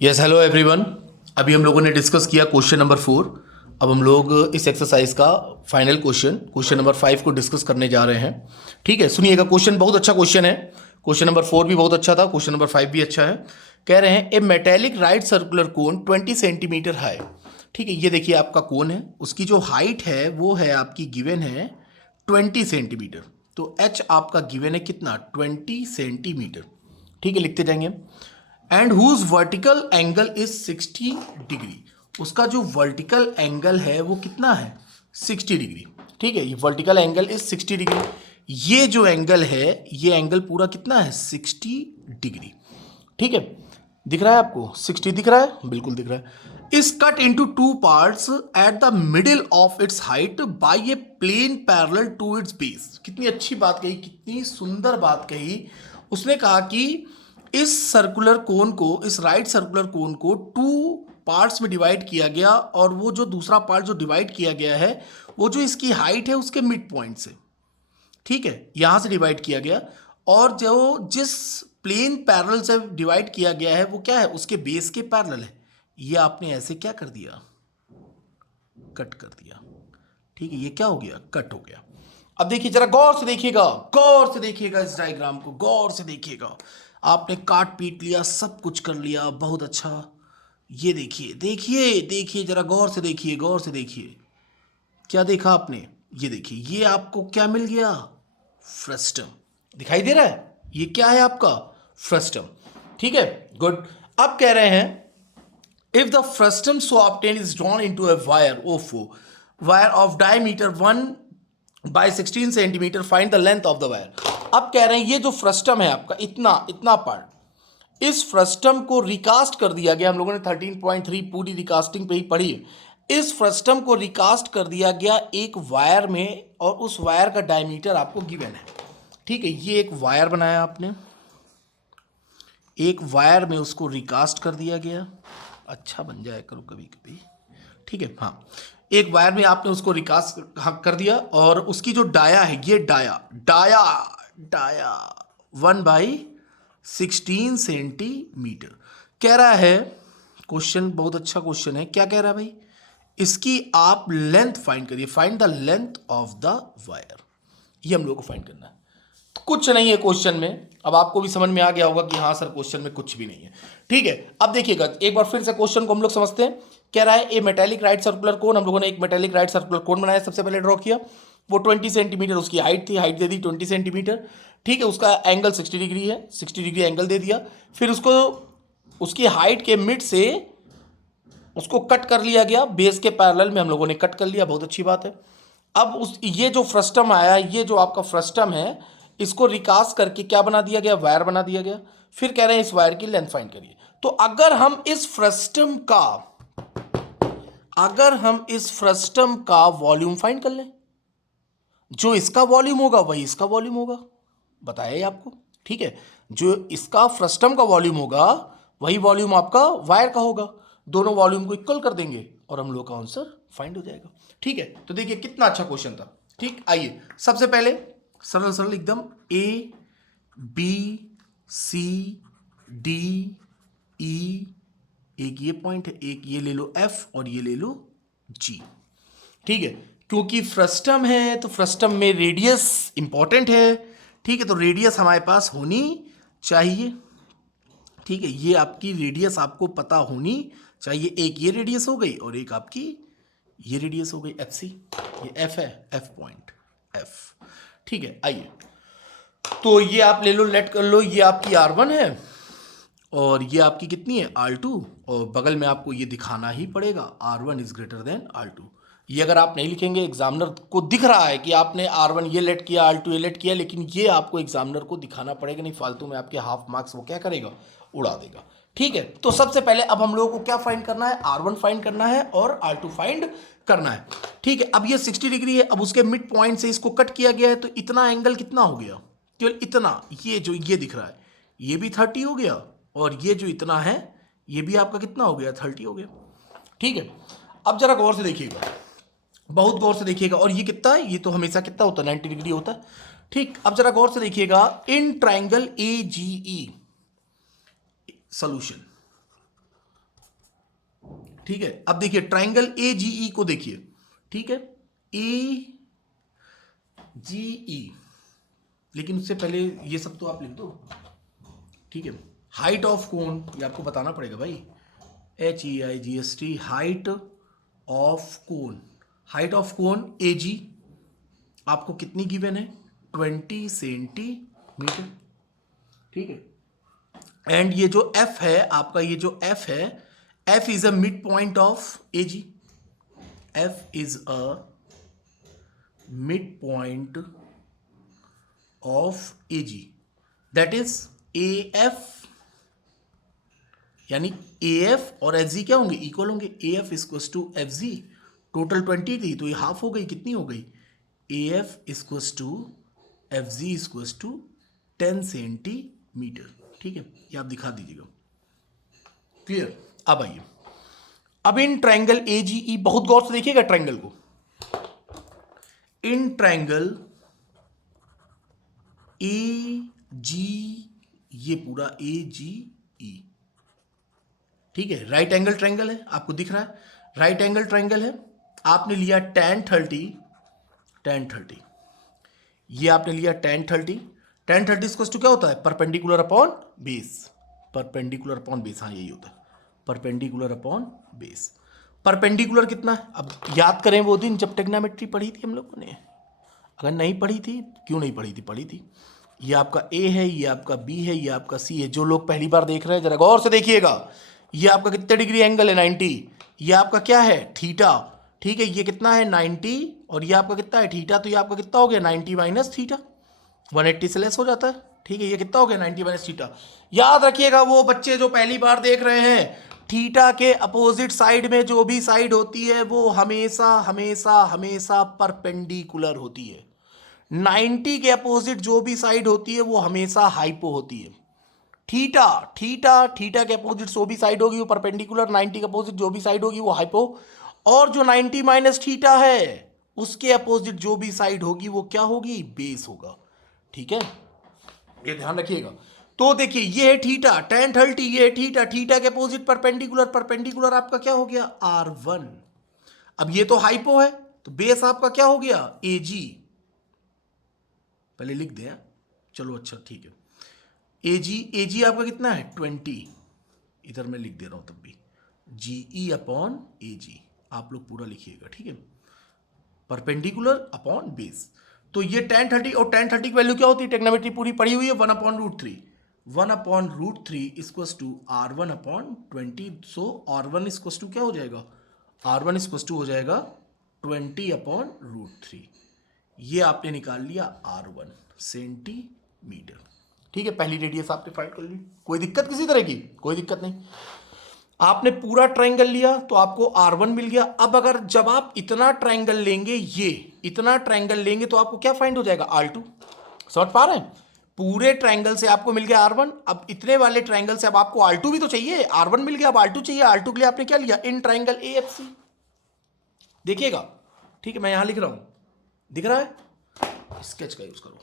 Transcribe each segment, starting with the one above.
Yes hello everyone. अभी हम लोगों ने डिस्कस किया क्वेश्चन नंबर 4। अब हम लोग इस एक्सरसाइज का फाइनल क्वेश्चन नंबर 5 को डिस्कस करने जा रहे हैं। ठीक है, सुनिएगा। क्वेश्चन बहुत अच्छा क्वेश्चन है। क्वेश्चन नंबर 4 भी बहुत अच्छा था, क्वेश्चन नंबर 5 भी अच्छा है। कह रहे हैं a metallic right circular cone 20 centimetre high. ठीक है, ये देखिए आपका कोन है, उसकी जो हाइट है वो है आपकी गिवन है 20 सेंटीमीटर। तो एच आपका गिवन है कितना, 20 सेंटीमीटर। ठीक है, लिखते जाएंगे। And whose vertical angle is 60 degree. उसका जो वर्टिकल एंगल है वो कितना है, 60 डिग्री। ठीक है, ये वर्टिकल एंगल इज 60 डिग्री। ये जो एंगल है, ये एंगल पूरा कितना है, 60 डिग्री। ठीक है, दिख रहा है आपको, 60 दिख रहा है, बिल्कुल दिख रहा है। Is cut into two parts at the middle of its height by a plane parallel to its base. कितनी अच्छी बात कही, कितनी सुंदर बात कही। उसने कहा कि इस सर्कुलर कोन को, इस राइट सर्कुलर कोन को टू पार्ट्स में डिवाइड किया गया, और वो जो दूसरा पार्ट जो डिवाइड किया गया है वो जो इसकी हाइट है उसके मिड पॉइंट से, ठीक है, यहां से डिवाइड किया गया। और जो जिस प्लेन पैरेलल से डिवाइड किया गया है वो क्या है, उसके बेस के पैरेलल है। ये आपने ऐसे क्या कर दिया, कट कर दिया। ठीक है, ये क्या हो गया, कट हो गया। अब देखिए, जरा गौर से देखिएगा, गौर से देखिएगा, इस डायग्राम को गौर से देखिएगा। आपने काट पीट लिया, सब कुछ कर लिया, बहुत अच्छा। ये देखिए देखिए देखिए, जरा गौर से देखिए, गौर से देखिए। क्या देखा आपने, ये देखिए, ये आपको क्या मिल गया, फ्रस्टम। दिखाई दे रहा है, ये क्या है आपका, फ्रस्टम। ठीक है, गुड। अब कह रहे हैं if the frustum so obtained is drawn into a wire wire of diameter 1/16 centimetre, find the length of the wire. अब कह रहे हैं ये जो फ्रस्टम है आपका, इतना इतना पार्ट, इस फ्रस्टम को रिकास्ट कर दिया गया। हम लोगों ने 13.3 पूरी रिकास्टिंग पे ही पढ़ी है। इस फ्रस्टम को रिकास्ट कर दिया गया एक वायर में, और उस वायर का डायमीटर आपको गिवन है। ठीक है, ये एक वायर बनाया आपने, एक वायर में उसको रिकास्ट कर दिया गया। अच्छा बन जाए करो कभी कभी। ठीक है, हाँ, एक वायर में आपने उसको रिकास्ट कर दिया, और उसकी जो डाया है, ये डाया डाया डाया 1/16 सेंटीमीटर कह रहा है। क्वेश्चन बहुत अच्छा क्वेश्चन है। क्या कह रहा है भाई, इसकी आप लेंथ फाइंड करिए, find the length of the wire. ये हम लोग को फाइंड करना है। कुछ नहीं है क्वेश्चन में। अब आपको भी समझ में आ गया होगा कि हाँ सर, क्वेश्चन में कुछ भी नहीं है। ठीक है, अब देखिएगा एक बार फिर से क्वेश्चन को हम लोग समझते हैं। कह रहा है ए मेटेलिक राइट सर्कुलर कोन। हम लोगों ने एक मेटेलिक राइट सर्कुलर कोन बनाया, सबसे पहले ड्रॉ किया। वो 20 सेंटीमीटर उसकी हाइट थी, हाइट दे दी 20 सेंटीमीटर। ठीक है, उसका एंगल 60 डिग्री है, 60 डिग्री एंगल दे दिया। फिर उसको उसकी हाइट के मिड से उसको कट कर लिया गया, बेस के पैरेलल में हम लोगों ने कट कर लिया, बहुत अच्छी बात है। अब उस ये जो फ्रस्टम आया, ये जो आपका फ्रस्टम है, इसको रिकास्ट करके क्या बना दिया गया, वायर बना दिया गया। फिर कह रहे हैं इस वायर की लेंथ फाइंड करिए। तो अगर हम इस फ्रस्टम का वॉल्यूम फाइंड कर लें, जो इसका वॉल्यूम होगा वही इसका वॉल्यूम होगा, बताया ही आपको। ठीक है, जो इसका फ्रस्टम का वॉल्यूम होगा वही वॉल्यूम आपका वायर का होगा। दोनों वॉल्यूम को इक्वल कर देंगे और हम लोग का आंसर फाइंड हो जाएगा। ठीक है, तो देखिए कितना अच्छा क्वेश्चन था। ठीक, आइए सबसे पहले सरल सरल एकदम, A B C D E, एक ये पॉइंट है, एक ये ले लो एफ, और ये ले लो जी। ठीक है, क्योंकि फ्रस्टम है तो फ्रस्टम में रेडियस इंपॉर्टेंट है। ठीक है, तो रेडियस हमारे पास होनी चाहिए। ठीक है, ये आपकी रेडियस आपको पता होनी चाहिए। एक ये रेडियस हो गई और एक आपकी ये रेडियस हो गई, एफ सी। ये एफ है, एफ पॉइंट, एफ। ठीक है, आइए, तो ये आप ले लो, लेट कर लो, ये आपकी R1 है और ये आपकी कितनी है, R2। और बगल में आपको ये दिखाना ही पड़ेगा, R1 is greater than R2। ये अगर आप नहीं लिखेंगे, एग्जामिनर को दिख रहा है कि आपने R1 ये लेट किया, R2 ये लेट किया, लेकिन ये आपको एग्जामिनर को दिखाना पड़ेगा, नहीं फालतू में आपके हाफ मार्क्स वो क्या करेगा, उड़ा देगा। ठीक है, तो सबसे पहले अब हम लोगों को क्या फाइंड करना है, R1 फाइंड करना है और R2 फाइंड करना है। ठीक है, अब ये 60 डिग्री है, अब उसके मिड पॉइंट से इसको कट किया गया है, तो इतना एंगल कितना हो गया, केवल इतना, ये जो ये दिख रहा है ये भी 30 हो गया, और ये जो इतना है ये भी आपका कितना हो गया, 30 हो गया। ठीक है, अब जरा गौर से देखिएगा, बहुत गौर से देखिएगा। और ये कितना है, ये तो हमेशा कितना होता है, 90 डिग्री होता है। ठीक, अब जरा गौर से देखिएगा, इन ट्राइंगल AGE सॉल्यूशन, ठीक है, अब देखिए ट्राइंगल ए जी ई को देखिए, ठीक है, ए जी ई, लेकिन उससे पहले ये सब तो आप लिख दो, ठीक है। हाइट ऑफ कोन ये आपको बताना पड़ेगा भाई, HEIGST, height of cone, height of cone ए जी आपको कितनी गिवन है, 20 सेंटीमीटर, ठीक है। एंड ये जो F है आपका, ये जो F है, F is a mid point of A G, F is a mid point of A G, that is AF, यानी AF और FG क्या होंगे, इक्वल होंगे, AF equals to FG, total 20 थी तो ये हाफ हो गई, कितनी हो गई, AF equals to FG equals to 10 centimetre, ठीक है, ये आप दिखा दीजिएगा, क्लियर। अब आइए, अब इन ट्रायंगल AGE, बहुत गौर से देखिएगा ट्रायंगल को, इन ट्रायंगल AG, ये पूरा AGE, ठीक है, राइट एंगल ट्रायंगल है, आपको दिख रहा है, राइट एंगल ट्रायंगल है, आपने लिया tan 30, ये आपने लिया tan 30 इक्वल्स टू क्या होता है, perpendicular upon base, perpendicular upon base, हाँ यही होता है, परपेंडिकुलर अपॉन बेस। परपेंडिकुलर कितना है, अब याद करें वो दिन जब ट्रिग्नोमेट्री पढ़ी थी हम लोगों ने, अगर नहीं पढ़ी थी, क्यों नहीं पढ़ी थी, पढ़ी थी। ये आपका A है, ये आपका B है, ये आपका C है। जो लोग पहली बार देख रहे हैं जरा गौर से देखिएगा, ये आपका कितने डिग्री एंगल है, 90, ये आपका क्या है, थीटा, ठीक है, ये कितना है 90, और ये आपका कितना है थीटा, तो ये आपका कितना हो गया 90 माइनस थीटा, 180 से लेस हो जाता है, ठीक है, ये कितना हो गया 90 माइनस थीटा। याद रखिएगा वो बच्चे जो पहली बार देख रहे हैं, थीटा के अपोजिट साइड में जो भी साइड होती है वो हमेशा हमेशा हमेशा परपेंडिकुलर होती है, 90 के अपोजिट जो भी साइड होती है वो हमेशा हाइपो होती है। थीटा थीटा थीटा के अपोजिट जो भी साइड होगी वो परपेंडिकुलर, 90 के अपोजिट जो भी साइड होगी वो हाइपो, और जो 90 माइनस थीटा है उसके अपोजिट जो भी साइड होगी वो क्या होगी, बेस होगा, ठीक है, ये ध्यान रखिएगा। तो देखिए ये है थीटा tan 30, ये है थीटा, थीटा के अपोजिट परपेंडिकुलर, परपेंडिकुलर आपका क्या हो गया R1, अब ये तो हाइपो है तो बेस आपका क्या हो गया AG, पहले लिख दिया, चलो अच्छा ठीक है, AG आपका कितना है 20, इधर मैं लिख दे रहा हूं तब भी, GE अपॉन AG, आप लोग पूरा लिखिएगा, ठीक है, परपेंडिकुलर अपॉन बेस। तो ये tan 30 और tan 30 की वैल्यू क्या होती है, ट्रिग्नोमेट्री पूरी पड़ी हुई है, 1/√3, 1/√3 equals to R1 upon 20, so R1 equals to क्या हो जाएगा, R1 इक्वल्स टू हो जाएगा 20/√3, ये आपने निकाल लिया R1 सेंटीमीटर, ठीक है, पहली रेडियस आपने फाइंड कर ली, कोई दिक्कत किसी तरह की, कोई दिक्कत नहीं। आपने पूरा ट्रायंगल लिया तो आपको R1 मिल गया। अब अगर जब आप इतना ट्रायंगल लेंगे, ये इतना ट्रायंगल लेंगे तो आपको क्या फाइंड हो जाएगा, R2, समझ पा रहे हैं, पूरे ट्रायंगल से आपको मिल गया R1, अब इतने वाले ट्रायंगल से अब आपको R2 भी तो चाहिए, R1 मिल गया, अब R2 चाहिए, R2 के लिए आपने क्या लिया, इन ट्रायंगल AFC, देखिएगा, ठीक है, मैं यहां लिख रहा हूं, दिख रहा है, स्केच का यूज करो,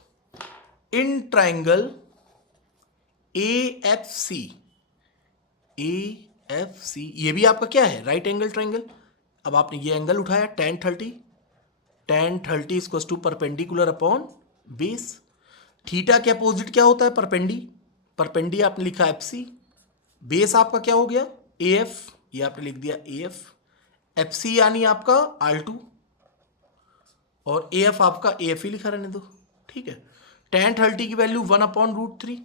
इन ट्रायंगल AFC, ये भी आपका क्या है, राइट एंगल ट्रायंगल। अब आपने ये एंगल उठाया tan 30 equals to perpendicular upon base, theta के अपोजिट क्या होता है, परपेंडी आपने लिखा FC, बेस आपका क्या हो गया AF, ये आपने लिख दिया AF, FC यानी आपका R2, और AF आपका AF ही लिखा रहने दो, ठीक है। tan 30 की वैल्यू 1/√3,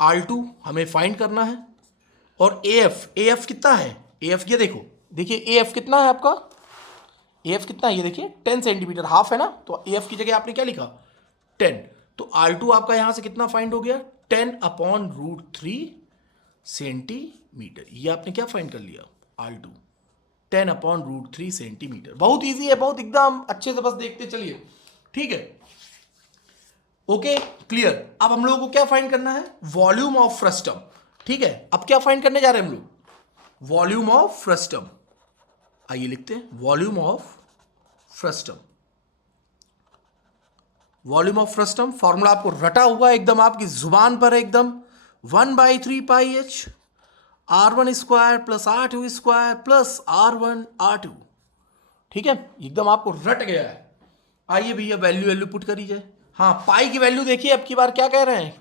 R2 हमें फाइंड करना है, और AF कितना है, AF ये देखो, देखिए AF कितना है आपका, AF कितना है ये देखिए 10 सेंटीमीटर, हाफ है ना, तो AF की जगह आपने क्या लिखा 10, तो R2 आपका यहां से कितना फाइंड हो गया 10/√3 सेंटीमीटर, ये आपने क्या फाइंड कर लिया R2 10/√3 सेंटीमीटर, बहुत ईजी है, बहुत एकदम अच्छे से बस देखते चलिए, ठीक है, ओके क्लियर। अब हम लोगों को क्या फाइंड करना है, वॉल्यूम ऑफ फ्रस्टम, ठीक है, अब क्या फाइंड करने जा रहे हैं हम लोग, वॉल्यूम ऑफ फ्रस्टम, आइए लिखते हैं volume of frustum, volume of frustum formula आपको रटा हुआ है एकदम, आपकी जुबान पर है एकदम, 1/3 πh R1 square plus R2 square plus R1 R2। ठीक है, एकदम आपको रट गया है। आइए भैया वैल्यू वैल्यू पुट करी जाए। हाँ, पाई की वैल्यू देखिए अब की बार क्या कह रहे हैं,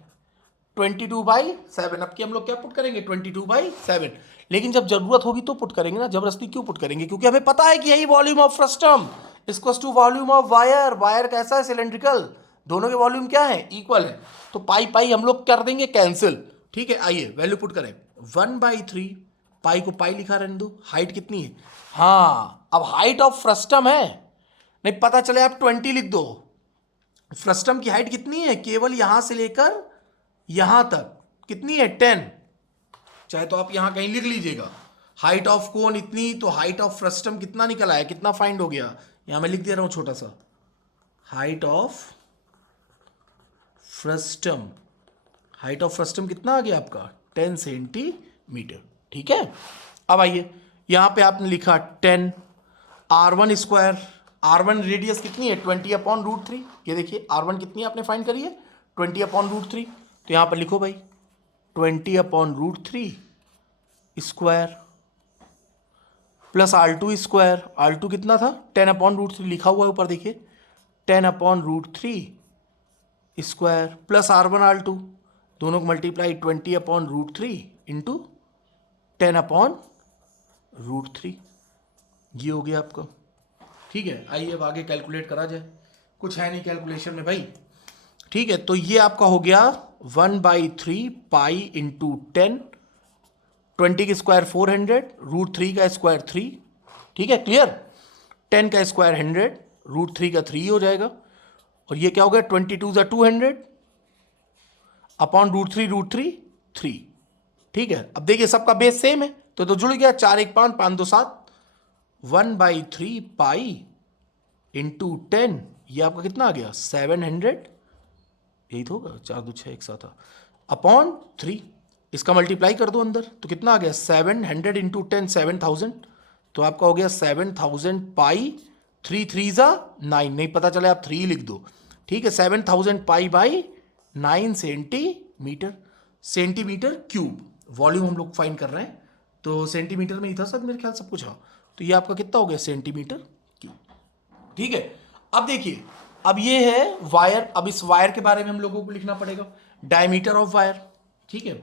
22/7। अब की हम लोग क्या पुट करेंगे, 22/7। लेकिन जब जरूरत होगी तो पुट करेंगे ना, जबरदस्ती क्यों पुट करेंगे, क्योंकि हमें पता है कि यही volume of frustum equals to volume of wire. Wire कैसा है, सिलेंड्रिकल, दोनों के वॉल्यूम क्या है, इक्वल है। तो पाई पाई हम लोग कर देंगे कैंसिल। ठीक है, आइए वैल्यू पुट करें। 1/3, पाई को पाई लिखा रहने दो। हाइट कितनी है, हाँ अब हाइट ऑफ फ्रस्टम है, नहीं पता चले आप 20 लिख दो। फ्रस्टम की हाइट कितनी है, केवल यहां से लेकर यहां तक कितनी है, 10। चाहे तो आप यहां कहीं लिख लीजिएगा, हाइट ऑफ कोन इतनी, तो हाइट ऑफ फ्रस्टम कितना निकल आया, कितना फाइंड हो गया, यहां मैं लिख दे रहा हूं छोटा सा, height of frustum. Height of frustum कितना आ गया आपका, 10 सेंटीमीटर। ठीक है, अब आइए यहां पे आपने लिखा 10 R1 स्क्वायर। R1 रेडियस कितनी है, 20/√3। ये देखिए R1 कितनी आपने फाइंड करी है, 20/√3। तो यहां पर लिखो भाई 20/√3 square plus R2 square. R2 कितना था, 10/√3 लिखा हुआ है ऊपर देखिए, 10/√3 स्क्वायर प्लस R1 R2, दोनों को मल्टीप्लाई 20/√3 इंटू 10/√3। ये हो गया आपका। ठीक है, आइए अब आगे कैलकुलेट करा जाए, कुछ है नहीं कैलकुलेशन में भाई। ठीक है, तो ये आपका हो गया 1/3 पाई इंटू 10, 20 का स्क्वायर 400, √3 का स्क्वायर 3। ठीक है, क्लियर। 10 का स्क्वायर 100, √3 का 3 हो जाएगा, और ये क्या हो गया, 22 × 200 अपॉन √3 3। ठीक है, अब देखिए सबका बेस सेम है तो जुड़ गया, 4 1 5 5 2 7। 1/3 पाई इंटू 10, ये आपका कितना आ गया, 700, यही तो होगा, 4 2 6 1 7 अपॉन 3। इसका मल्टीप्लाई कर दो अंदर तो कितना आ गया, 700 इंटू 10 7000। तो आपका हो गया 7000 पाई, 3 3 ज़ा 9, नहीं पता चले आप 3 लिख दो। ठीक है, 7000 pi by 9 centimetre, centimetre cube. Volume हम लोग फाइंड कर रहे हैं तो सेंटीमीटर में ही था सर मेरे ख्याल सब कुछ। हाँ, तो ये आपका कितना हो गया, सेंटीमीटर क्यूब। ठीक है, अब देखिए, अब ये है वायर। अब इस वायर के बारे में हम लोगों को लिखना पड़ेगा, डायमीटर ऑफ वायर। ठीक है,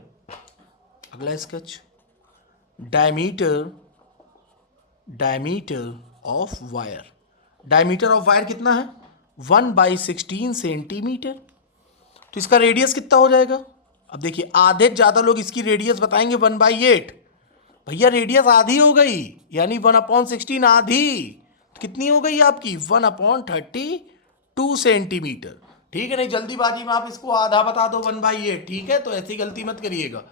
अगला sketch, diameter, diameter of wire. Diameter of wire कितना है, 1/16 सेंटीमीटर। तो इसका रेडियस कितना हो जाएगा, अब देखिए आधे ज्यादा लोग इसकी रेडियस बताएंगे 1/8। भैया रेडियस आधी हो गई, यानी 1/16 आधी, तो कितनी हो गई आपकी, 1/32 सेंटीमीटर। ठीक है, नहीं जल्दीबाजी में आप इसको आधा बता दो 1/8। ठीक है, तो ऐसी गलती मत करिएगा।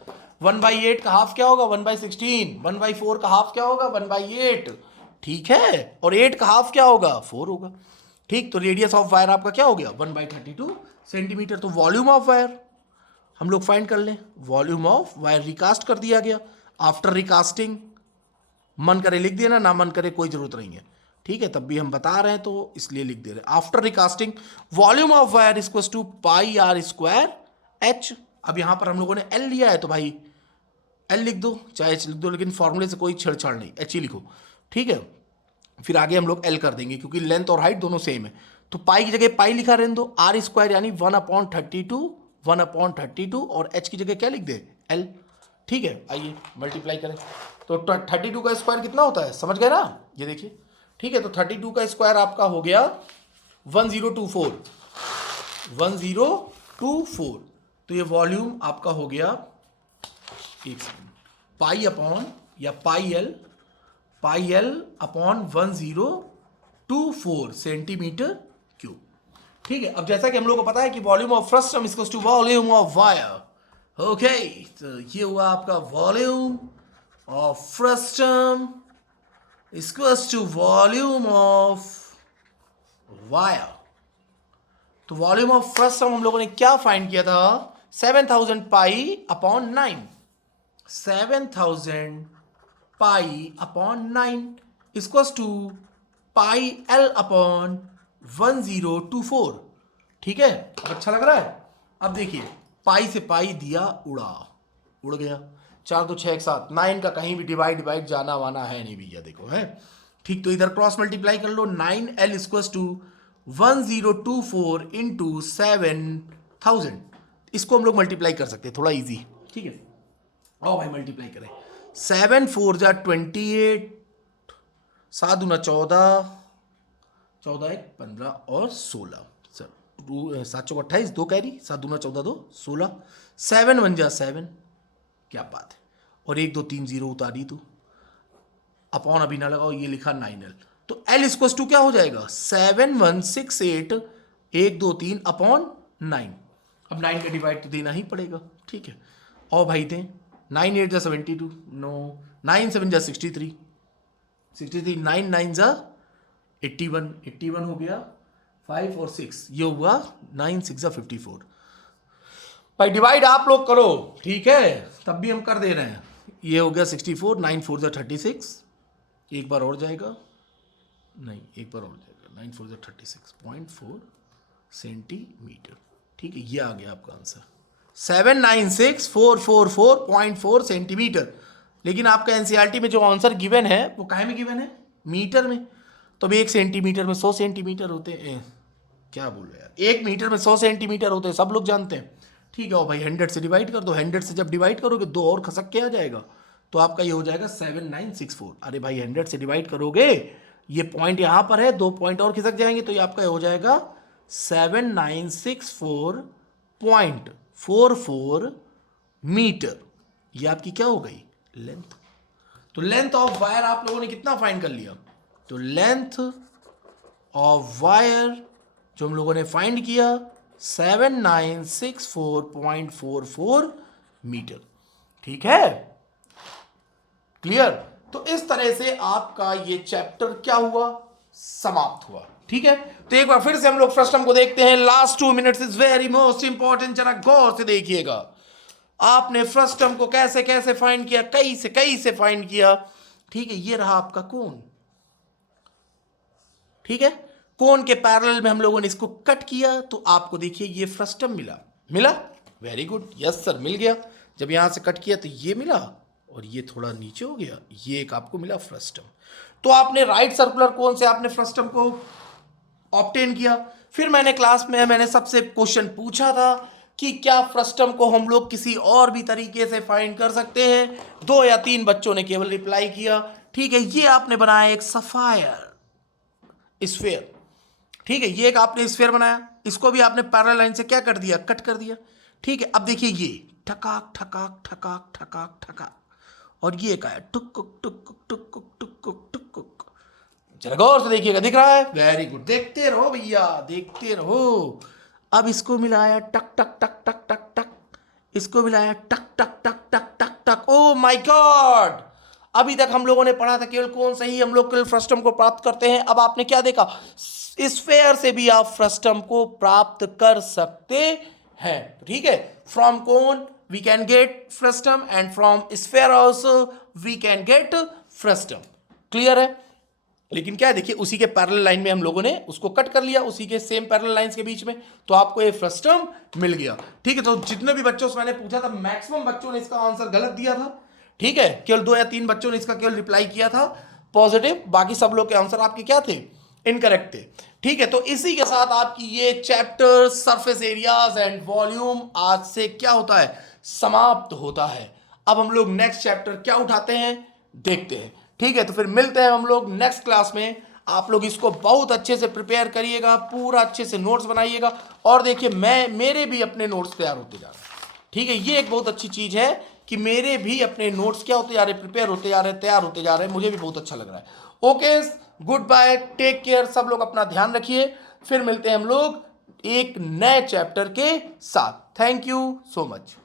1/8 का हाफ क्या होगा, 1/16। 1/4 का हाफ क्या होगा, 1/8। ठीक है, और 8 का हाफ क्या होगा, 4 होगा। ठीक, तो रेडियस ऑफ वायर आपका क्या हो गया, 1/32 सेंटीमीटर। तो वॉल्यूम ऑफ वायर हम लोग फाइंड कर लें, वॉल्यूम ऑफ वायर रिकास्ट कर दिया गया। आफ्टर रिकास्टिंग, मन करे लिख देना, ना मन करे कोई जरूरत नहीं है। ठीक है, तब भी हम बता रहे हैं तो इसलिए लिख दे रहे हैं। After recasting volume of wire equals to pi r square h। अब यहां पर हम लोगों ने L लिया है तो भाई L लिख दो, चाहे H लिख दो, लेकिन फॉर्मूले से कोई छेड़छाड़ नहीं, H ही लिखो। ठीक है, फिर आगे हम लोग L कर देंगे क्योंकि लेंथ और हाइट दोनों सेम है। तो पाई की जगह पाई लिखा रहने दो, r स्क्वायर यानी 1/32 और h की जगह क्या लिख दे, L। ठीक है, आइए मल्टीप्लाई करें तो 32 का स्क्वायर कितना होता है, समझ गए ना, ये देखिए। ठीक है, तो 32 का स्क्वायर आपका हो गया 1024, 1024। तो ये वॉल्यूम आपका हो गया, एक सेकंड, पाई अपॉन या पाई एल अपॉन 1024 सेंटीमीटर क्यूब। ठीक है, अब जैसा कि हम लोग को पता है कि volume of frustum equals to volume of wire. Okay, तो ये हुआ आपका volume of frustum equals to volume of wire. तो वॉल्यूम ऑफ फ्रस्टम हम लोगों ने क्या फाइंड किया था, 7000 pi upon 9, 7000 pi upon 9 equals to pi L upon 1024। ठीक है, अच्छा लग रहा है। अब देखिए पाई से पाई दिया उड़ गया, 4 2 6 7, 9 का कहीं भी डिवाइड जाना वाना है नहीं भैया, देखो है ठीक। तो इधर क्रॉस मल्टीप्लाई कर लो, 9L इक्वल्स टू 1024 इंटू 7000। इसको हम लोग मल्टीप्लाई कर सकते हैं, थोड़ा इजी, ठीक है। आओ भाई मल्टीप्लाई करें, 7 4 जा 28, 7 दूना 14, 14 1 15 और 16, सर 7 चौक 28, 2 कैरी, 7 दूना 14 2 16, 7 1 जा 7, क्या बात है। और 1 2 3 0 उतारी तू, अपॉन अभी ना लगाओ, ये लिखा 9L, तो L इक्वल्स टू क्या हो जाएगा 7168 1 2 3 अपॉन 9। अब 9 का डिवाइड तो देना ही पड़ेगा, ठीक है। और भाई दें, 9 8 जा 72, नो 9 7 जा 63, 9 9 जा 81 हो गया, 5 और 6 ये हुआ 9 6 जा 54। भाई डिवाइड आप लोग करो, ठीक है, तब भी हम कर दे रहे हैं। ये हो गया 64, 9 4 जा 36, एक बार और जाएगा, नहीं एक बार और जाएगा, 9 4 जा 36.4 सेंटीमीटर, ठीक है। ये आ गया आपका आंसर 796444.4 सेंटीमीटर। लेकिन आपका एनसीईआरटी में जो आंसर गिवन है वो काहे में गिवन है, मीटर में। तो अब 1 सेंटीमीटर में 100 सेंटीमीटर होते हैं, क्या बोल रहे यार, 1 मीटर में 100 सेंटीमीटर होते हैं, सब लोग जानते हैं, ठीक है। और भाई 100 से डिवाइड कर दो, 100 से जब डिवाइड करोगे 2 और खसक के आ जाएगा, तो आपका ये हो जाएगा 7964। अरे भाई 100 से डिवाइड करोगे, ये पॉइंट यहाँ पर है, 2 पॉइंट और खिसक जाएंगे, तो ये आपका हो जाएगा 7964.44 मीटर। ये आपकी क्या हो गई, लेंथ। तो लेंथ ऑफ वायर आप लोगों ने कितना फाइंड कर लिया, तो लेंथ ऑफ वायर जो हम लोगों ने फाइंड किया 7964.44 मीटर, ठीक है, क्लियर। तो इस तरह से आपका ये चैप्टर क्या हुआ, समाप्त हुआ, ठीक है। तो एक बार फिर से हम लोग फ्रस्टम को देखते हैं, last 2 minutes is very most important, जरा गौर से देखिएगा। आपने फ्रस्टम को कैसे कैसे फाइंड किया, कई से फाइंड किया, ठीक है। ये रहा आपका कोन, ठीक है। कोन के पैरेलल में हम लोगों ने इसको कट किया, तो आपको देखिए ये फ्रस्टम मिला, वेरी गुड, यस सर मिल गया। जब यहां से कट किया तो ये मिला, और ये थोड़ा नीचे हो गया, ये एक आपको मिला फ्रस्टम। तो आपने राइट सर्कुलर कोन से आपने फ्रस्टम को ऑब्टेन किया। फिर मैंने सबसे क्वेश्चन पूछा था कि क्या फ्रस्टम को हम लोग किसी और भी तरीके से फाइंड कर सकते हैं। 2 या 3 बच्चों ने केवल रिप्लाई किया, ठीक है। ये आपने बनाया एक सफायर स्फीयर, ठीक है। ये एक आपने स्फीयर बनाया, इसको भी आपने पैरेलल लाइन से क्या कर दिया, कट कर दिया, ठीक है। अब देखिए ये ठकाक ठकाक ठकाक ठकाक ठकाक, और ये क्या है, टुक टुक टुक टुक टुक टुक। जरा गौर से देखिएगा, दिख रहा है, वेरी गुड, देखते रहो भैया, देखते रहो। अब इसको मिलाया टक टक टक टक टक टक, इसको मिलाया टक टक टक टक टक टक। ओ माय गॉड, अभी तक हम लोगों ने पढ़ा था केवल कौन से ही हम लोग केवल फ्रस्टम को प्राप्त करते हैं। अब आपने क्या देखा, स्फीयर से भी आप फ्रस्टम को प्राप्त कर सकते हैं, ठीक है। From cone we can get frustum and from sphere also we can get frustum, clear है। लेकिन क्या है, देखिए उसी के पैरेलल लाइन में हम लोगों ने उसको कट कर लिया, उसी के सेम पैरेलल लाइंस के बीच में, तो आपको ये फ्रस्टम मिल गया, ठीक है। तो जितने भी बच्चों से मैंने पूछा था, मैक्सिमम बच्चों ने इसका आंसर गलत दिया था, ठीक है। केवल 2 या 3 बच्चों ने इसका केवल रिप्लाई किया था पॉजिटिव, बाकी सब लोग के आंसर आपके क्या थे, इनकरेक्ट थे, ठीक है। तो इसी के साथ आपकी ये chapter surface areas and volume आज से क्या होता है, समाप्त होता है। अब हम लोग नेक्स्ट चैप्टर क्या उठाते हैं, देखते हैं, ठीक है। तो फिर मिलते हैं हम लोग नेक्स्ट क्लास में। आप लोग इसको बहुत अच्छे से प्रिपेयर करिएगा, पूरा अच्छे से नोट्स बनाइएगा, और देखिए मेरे भी अपने नोट्स तैयार होते जा रहे हैं, ठीक है। ये एक बहुत अच्छी चीज है कि मेरे भी अपने नोट्स क्या होते जा रहे हैं, प्रिपेयर होते जा रहे हैं, तैयार होते जा रहे हैं, मुझे भी बहुत अच्छा लग रहा है। Okay, good bye, take care, सब लोग अपना ध्यान रखिए। फिर मिलते हैं हम लोग एक नए चैप्टर के साथ। Thank you so much.